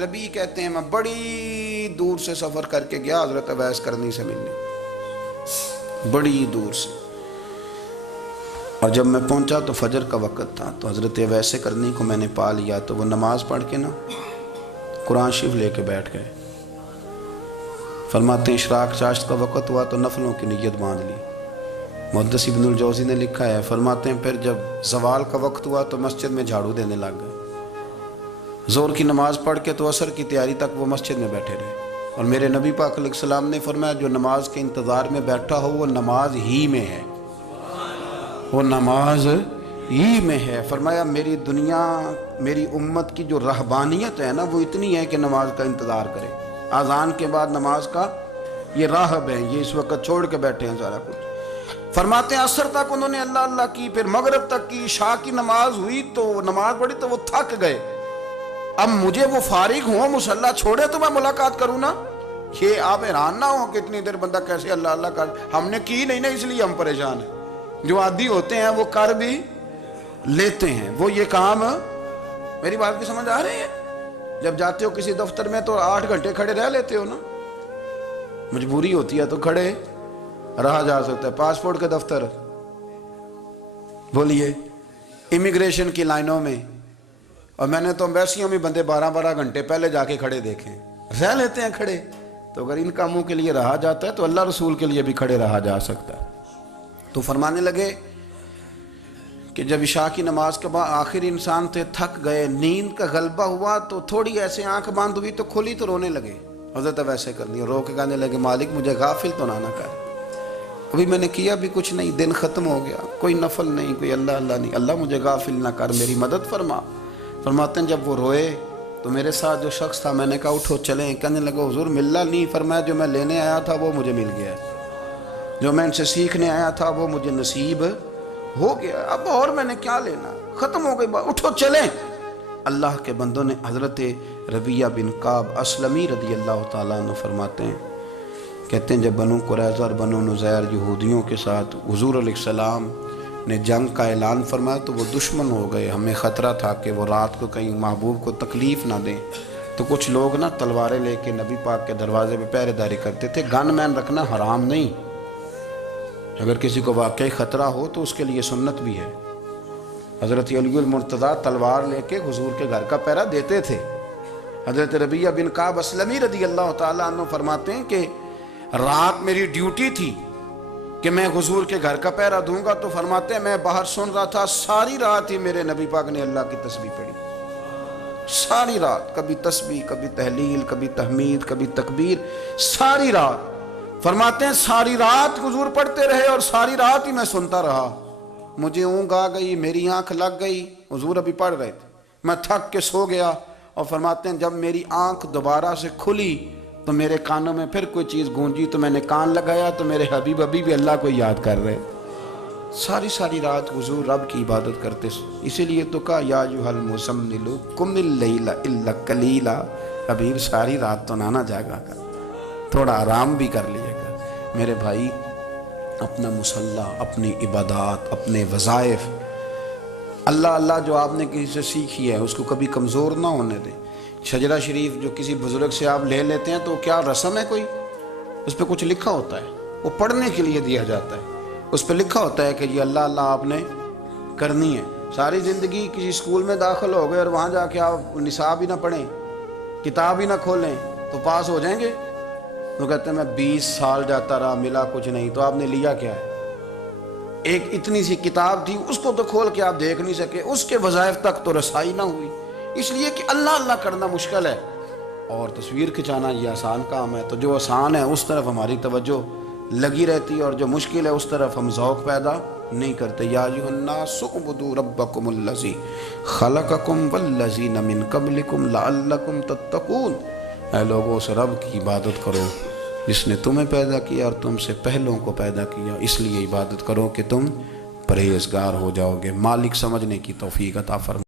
ربی کہتے ہیں میں بڑی دور سے سفر کر کے گیا حضرت اویس کرنی سے ملنے، بڑی دور سے، اور جب میں پہنچا تو فجر کا وقت تھا، تو حضرت اویس کرنی کو میں نے پا لیا، تو وہ نماز پڑھ کے نا قرآن شریف لے کے بیٹھ گئے۔ فرماتے ہیں اشراق چاشت کا وقت ہوا تو نفلوں کی نیت باندھ لی۔ محدث ابن الجوزی نے لکھا ہے، فرماتے ہیں پھر جب زوال کا وقت ہوا تو مسجد میں جھاڑو دینے لگ گئے۔ زور کی نماز پڑھ کے تو عصر کی تیاری تک وہ مسجد میں بیٹھے رہے، اور میرے نبی پاک علیہ السلام نے فرمایا جو نماز کے انتظار میں بیٹھا ہو وہ نماز ہی میں ہے، وہ نماز ہی میں ہے۔ فرمایا میری دنیا، میری امت کی جو رہبانیت ہے نا وہ اتنی ہے کہ نماز کا انتظار کرے، اذان کے بعد نماز کا یہ راہب ہیں، یہ اس وقت چھوڑ کے بیٹھے ہیں سارا کچھ۔ فرماتے ہیں عصر تک انہوں نے اللہ اللہ کی، پھر مغرب تک کی، عشاء کی نماز ہوئی تو نماز پڑھی تو وہ تھک گئے۔ اب مجھے وہ فارغ ہوں مصلی چھوڑے تو میں ملاقات کروں نا، یہ آپ حیران نہ ہو کہ اتنی دیر بندہ کیسے اللہ اللہ کر، ہم نے کی نہیں نا اس لیے ہم پریشان ہیں۔ جو عادی ہوتے ہیں وہ کر بھی لیتے ہیں، وہ یہ کام، میری بات کی سمجھ آ رہی ہے؟ جب جاتے ہو کسی دفتر میں تو 8 گھنٹے کھڑے رہ لیتے ہو نا، مجبوری ہوتی ہے تو کھڑے رہا جا سکتا ہے۔ پاسپورٹ کے دفتر بولیے، امیگریشن کی لائنوں میں، اور میں نے تو امبیسیوں میں بندے 12 گھنٹے پہلے جا کے کھڑے دیکھیں، رہ لیتے ہیں کھڑے۔ تو اگر ان کاموں کے لیے رہا جاتا ہے تو اللہ رسول کے لیے بھی کھڑے رہا جا سکتا ہے۔ تو فرمانے لگے کہ جب عشاء کی نماز کے بعد آخر انسان تھے، تھک گئے، نیند کا غلبہ ہوا تو تھوڑی ایسے آنکھ بند ہوئی تو کھلی تو رونے لگے۔ حضرت ویسے کرنی رو کے کہنے لگے مالک مجھے غافل تو نہ کر، ابھی میں نے کیا بھی کچھ نہیں، دن ختم ہو گیا، کوئی نفل نہیں، کوئی اللہ اللہ نہیں، اللہ مجھے غافل نہ کر، میری مدد فرما۔ فرماتے ہیں جب وہ روئے تو میرے ساتھ جو شخص تھا میں نے کہا اٹھو چلیں، کہنے لگا حضور ملنا نہیں، فرمایا جو میں لینے آیا تھا وہ مجھے مل گیا، جو میں ان سے سیکھنے آیا تھا وہ مجھے نصیب ہو گیا، اب اور میں نے کیا لینا، ختم ہو گئی بات، اٹھو چلیں۔ اللہ کے بندوں نے حضرت ربیہ بن کعب اسلمی رضی اللہ تعالیٰ عنہ فرماتے ہیں، کہتے ہیں جب بنو قریظہ اور بنو نذیر یہودیوں کے ساتھ حضور علیہ السلام نے جنگ کا اعلان فرمایا تو وہ دشمن ہو گئے، ہمیں خطرہ تھا کہ وہ رات کو کہیں محبوب کو تکلیف نہ دیں، تو کچھ لوگ نا تلواریں لے کے نبی پاک کے دروازے پہ پہرے داری کرتے تھے۔ گن مین رکھنا حرام نہیں، اگر کسی کو واقعی خطرہ ہو تو اس کے لیے سنت بھی ہے۔ حضرت علی المرتضیٰ تلوار لے کے حضور کے گھر کا پہرا دیتے تھے۔ حضرت ربیہ بن کعب اسلمی رضی اللہ تعالیٰ عنہ فرماتے ہیں کہ رات میری ڈیوٹی تھی کہ میں حضور کے گھر کا پہرا دوں گا، تو فرماتے ہیں میں باہر سن رہا تھا، ساری رات ہی میرے نبی پاک نے اللہ کی تسبیح پڑھی، ساری رات، کبھی تسبیح، کبھی تحلیل، کبھی تحمید، کبھی تکبیر، ساری رات۔ فرماتے ہیں ساری رات حضور پڑھتے رہے اور ساری رات ہی میں سنتا رہا، مجھے اونگ آ گئی، میری آنکھ لگ گئی، حضور ابھی پڑھ رہے تھے، میں تھک کے سو گیا، اور فرماتے ہیں جب میری آنکھ دوبارہ سے کھلی تو میرے کانوں میں پھر کوئی چیز گونجی، تو میں نے کان لگایا تو میرے حبیب ابھی بھی اللہ کو یاد کر رہے، ساری رات حضور رب کی عبادت کرتے۔ اسی لیے تو کہا یا ایھا المزمل قم اللیل الا قلیلا، حبیب ساری رات تو نہ جاگا کر، تھوڑا آرام بھی کر لیے گا۔ میرے بھائی اپنا مصلی، اپنی عبادات، اپنے وظائف، اللہ اللہ جو آپ نے کسی سے سیکھی ہے اس کو کبھی کمزور نہ ہونے دیں۔ شجرہ شریف جو کسی بزرگ سے آپ لے لیتے ہیں تو کیا رسم ہے کوئی؟ اس پہ کچھ لکھا ہوتا ہے، وہ پڑھنے کے لیے دیا جاتا ہے، اس پہ لکھا ہوتا ہے کہ یہ اللہ اللہ آپ نے کرنی ہے۔ ساری زندگی کسی اسکول میں داخل ہو گئے اور وہاں جا کے آپ نصاب ہی نہ پڑھیں، کتاب ہی نہ کھولیں تو پاس ہو جائیں گے؟ وہ کہتے ہیں میں 20 سال جاتا رہا ملا کچھ نہیں، تو آپ نے لیا کیا ہے؟ ایک اتنی سی کتاب تھی، اس کو تو کھول کے آپ دیکھ نہیں سکے، اس کے وظائف تک تو رسائی نہ ہوئی، اس لیے کہ اللہ اللہ کرنا مشکل ہے اور تصویر کھنچانا یہ آسان کام ہے۔ تو جو آسان ہے اس طرف ہماری توجہ لگی رہتی ہے، اور جو مشکل ہے اس طرف ہم ذوق پیدا نہیں کرتے۔ یا ایھا الناس اعبدوا ربکم الذی خلقکم والذین من قبلکم لعلکم تتقون، اے لوگوں اس رب کی عبادت کرو جس نے تمہیں پیدا کیا اور تم سے پہلوں کو پیدا کیا، اس لیے عبادت کرو کہ تم پرہیزگار ہو جاؤ گے۔ مالک سمجھنے کی توفیق عطا فرمائے۔